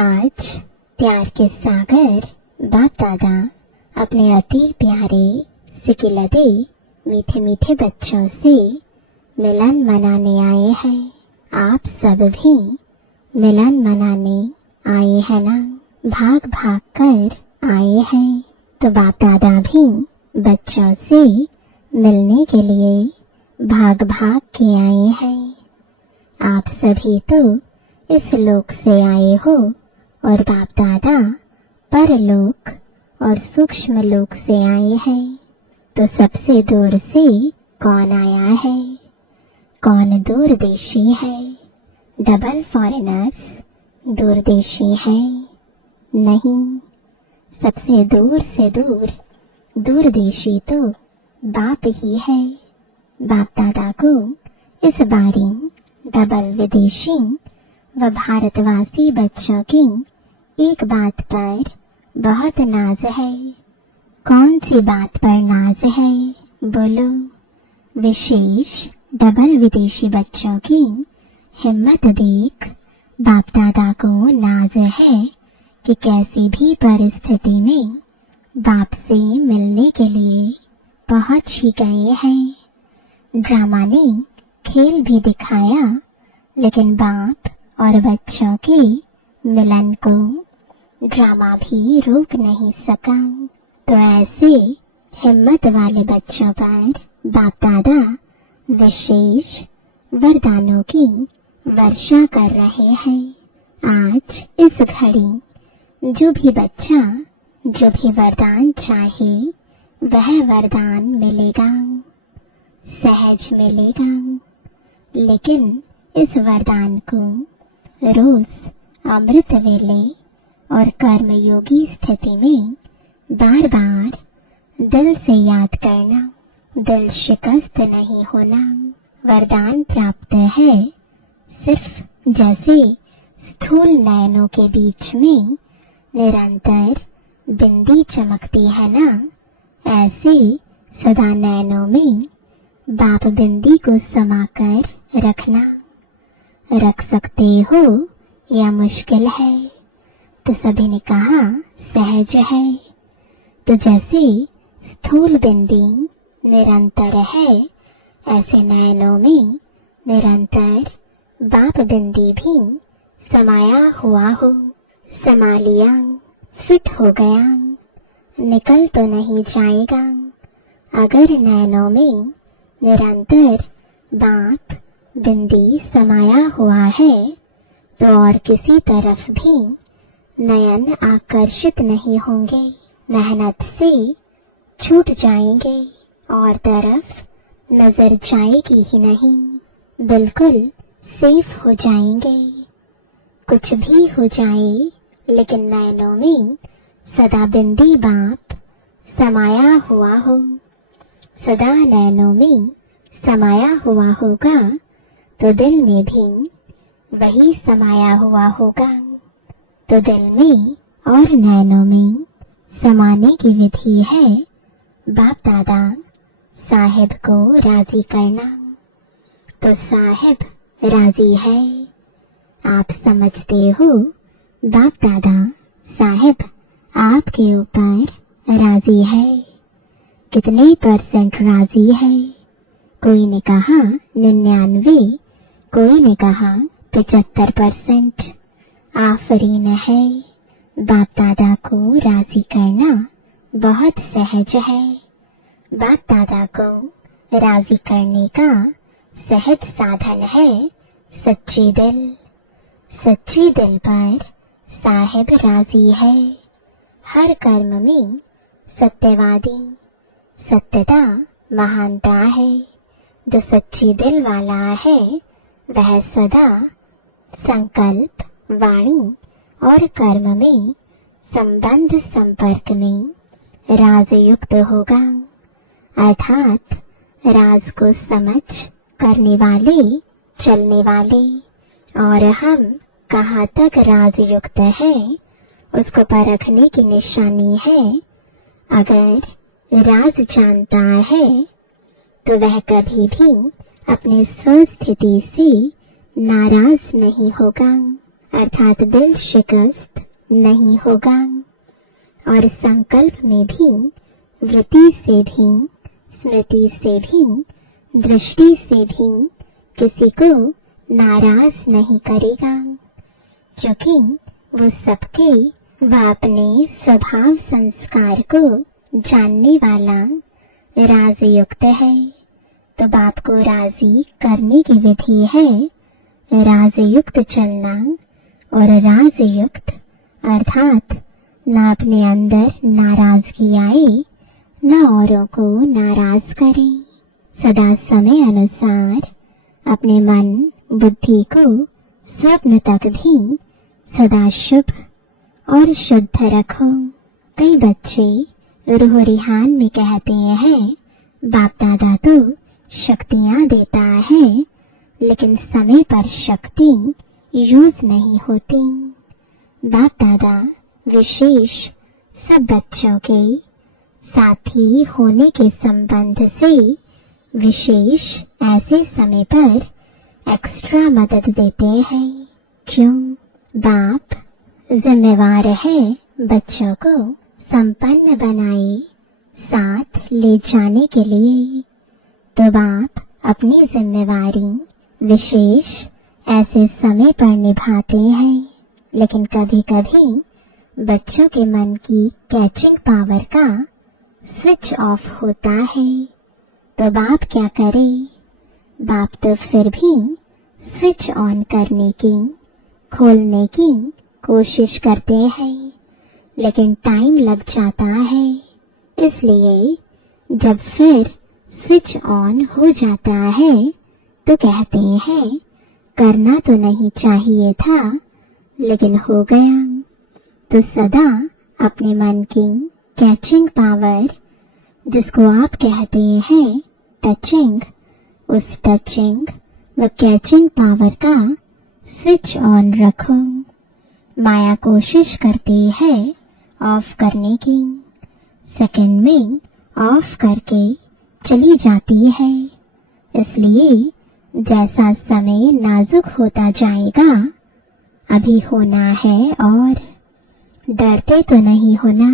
आज प्यार के सागर बाप दादा अपने अति प्यारे सिकिलदे मीठे मीठे बच्चों से मिलन मनाने आए हैं। आप सब भी मिलन मनाने आए हैं ना? भाग भाग कर आए हैं, तो बाप दादा भी बच्चों से मिलने के लिए भाग भाग के आए हैं। आप सभी तो इस लोक से आए हो और बाप दादा परलोक और सूक्ष्म लोक से आए हैं। तो सबसे दूर से कौन आया है? कौन दूरदेशी है? डबल फॉरेनर्स दूरदेशी है? नहीं, सबसे दूर से दूर दूरदेशी तो बाप ही है। बाप दादा को इस बारी डबल विदेशी व भारतवासी बच्चों की एक बात पर बहुत नाज है। कौन सी बात पर नाज है? बोलो। विशेष डबल विदेशी बच्चों की हिम्मत देख बाप दादा को नाज है कि कैसी भी परिस्थिति में बाप से मिलने के लिए पहुंच ही गए हैं। ड्रामा ने खेल भी दिखाया, लेकिन बाप और बच्चों के मिलन को ड्रामा भी रोक नहीं सका। तो ऐसे हिम्मत वाले बच्चों पर बाप दादा विशेष वरदानों की वर्षा कर रहे हैं। आज इस घड़ी जो भी बच्चा जो भी वरदान चाहे वह वरदान मिलेगा, सहज मिलेगा। लेकिन इस वरदान को रोज अमृत वेले और कर्मयोगी स्थिति में बार बार दिल से याद करना, दिल शिकस्त नहीं होना। वरदान प्राप्त है सिर्फ जैसे स्थूल नयनों के बीच में निरंतर बिंदी चमकती है ना, ऐसे सदा नयनों में बाप बिंदी को समाकर रखना। रख सकते हो या मुश्किल है? तो सभी ने कहा सहज है। तो जैसे स्थूल बिंदी निरंतर है, ऐसे नयनों में निरंतर बाप बिंदी भी समाया हुआ हो। समा लिया, फिट हो गया, निकल तो नहीं जाएगा। अगर नयनों में निरंतर बाप बिंदी समाया हुआ है तो और किसी तरफ भी नयन आकर्षित नहीं होंगे, मेहनत से छूट जाएंगे और तरफ नजर जाएगी ही नहीं, बिल्कुल सेफ हो जाएंगे। कुछ भी हो जाए, लेकिन नयनों में सदा बिंदी बाप समाया हुआ हो। सदा नयनों में समाया हुआ होगा तो दिल में भी वही समाया हुआ होगा। तो दिल में और नयनों में समाने की विधि है बाप दादा साहिब को राजी करना। तो साहिब राजी है। आप समझते हो बाप दादा साहिब आपके ऊपर राजी है। कितने परसेंट राजी है? कोई ने कहा 99, कोई ने कहा 75%। आफरीन है। बाप दादा को राजी करना बहुत सहज है। बाप दादा को राजी करने का सहज साधन है सच्चे दिल। सच्चे दिल पर साहिब राजी है। हर कर्म में सत्यवादी, सत्यता महानता है। जो सच्चे दिल वाला है वह सदा संकल्प, वाणी और कर्म में संबंध संपर्क में राजयुक्त होगा। अर्थात राज को समझ करने वाले, चलने वाले। और हम कहाँ तक राजयुक्त है उसको परखने की निशानी है। अगर राज जानता है तो वह कभी भी अपनी स्वस्थिति से नाराज नहीं होगा, अर्थात दिल शिकस्त नहीं होगा। और संकल्प में भी, वृत्ति से भी, स्मृति से भी, दृष्टि से भी किसी को नाराज नहीं करेगा, क्योंकि वो सबके व अपने स्वभाव संस्कार को जानने वाला राजयुक्त है। तो बाप को राजी करने की विधि है राजयुक्त चलना, और राजयुक्त अर्थात न अपने अंदर नाराजगी आए, न औरों को नाराज करे। सदा समय अनुसार अपने मन बुद्धि को स्वप्न तक भी सदा शुभ और शुद्ध रखो। कई बच्चे रूह रिहान में कहते हैं, बाप दादा तो शक्तियाँ देता है, लेकिन समय पर शक्ति यूज नहीं होती। बाप दादा विशेष सब बच्चों के साथी होने के संबंध से विशेष ऐसे समय पर एक्स्ट्रा मदद देते हैं। क्यों? बाप जिम्मेवार है बच्चों को संपन्न बनाए साथ ले जाने के लिए। तो बाप अपनी जिम्मेवारी विशेष ऐसे समय पर निभाते हैं, लेकिन कभी कभी बच्चों के मन की कैचिंग पावर का स्विच ऑफ होता है। तो बाप क्या करे? बाप तो फिर भी स्विच ऑन करने की, खोलने की कोशिश करते हैं, लेकिन टाइम लग जाता है। इसलिए जब फिर स्विच ऑन हो जाता है तो कहते हैं, करना तो नहीं चाहिए था, लेकिन हो गया। तो सदा अपने मन की कैचिंग पावर, जिसको आप कहते हैं टचिंग, उस टचिंग व कैचिंग पावर का स्विच ऑन रखो। माया कोशिश करती है ऑफ करने की, सेकंड में ऑफ करके चली जाती है। इसलिए जैसा समय नाजुक होता जाएगा, अभी होना है और डरते तो नहीं होना।